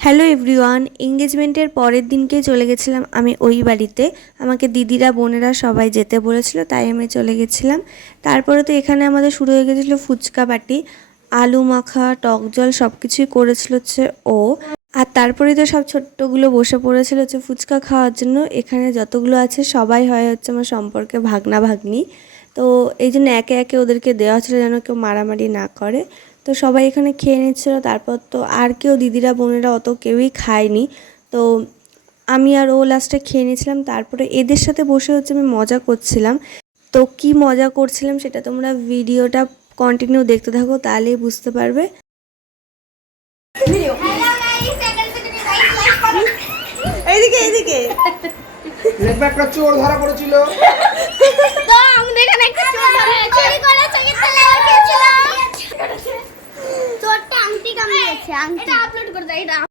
Hello everyone, এঙ্গেজমেন্টের পরের দিনকে চলে গেছিলাম আমি ওই বাড়িতে। আমাকে দিদিরা বোনেরা সবাই যেতে বলেছিল, তাই আমি চলে গেছিলাম। তারপরে তো এখানে আমাদের শুরু হয়ে গেছিলো ফুচকা পার্টি। আলু মাখা, টক জল সব কিছুই করেছিল হচ্ছে ও। আর তারপরে তো সব ছোট্টগুলো বসে পড়েছিল হচ্ছে ফুচকা খাওয়ার জন্য। এখানে যতগুলো আছে সবাই হয় হচ্ছে আমার সম্পর্কে ভাগনা ভাগ্নি। তো এই জন্য একে একে ওদেরকে দেওয়া ছিল যেন কেউ মারামারি না করে। তো সবাই এখানে খেয়ে নিচ্ছিল। তারপর তো আর কেউ দিদিরা বোনেরা অত কেউই খায়নি। তো আমি আর ও লাস্টে খেয়ে নিয়েছিলাম। তারপরে এদের সাথে বসে হচ্ছে আমি মজা করছিলাম। তো কি মজা করছিলাম সেটা তোমরা ভিডিওটা কন্টিনিউ দেখতে থাকো, তাহলেই বুঝতে পারবে। এইদিকে এইদিকে একটা চোর ধরা পড়েছিল। তো আমাদের এখানে একটা চোর চুরি করে চোখে তেলে লাগিয়েছিল। চোরটা আংটি কামড়িয়েছে। আংটি এটা আপলোড করে দাও।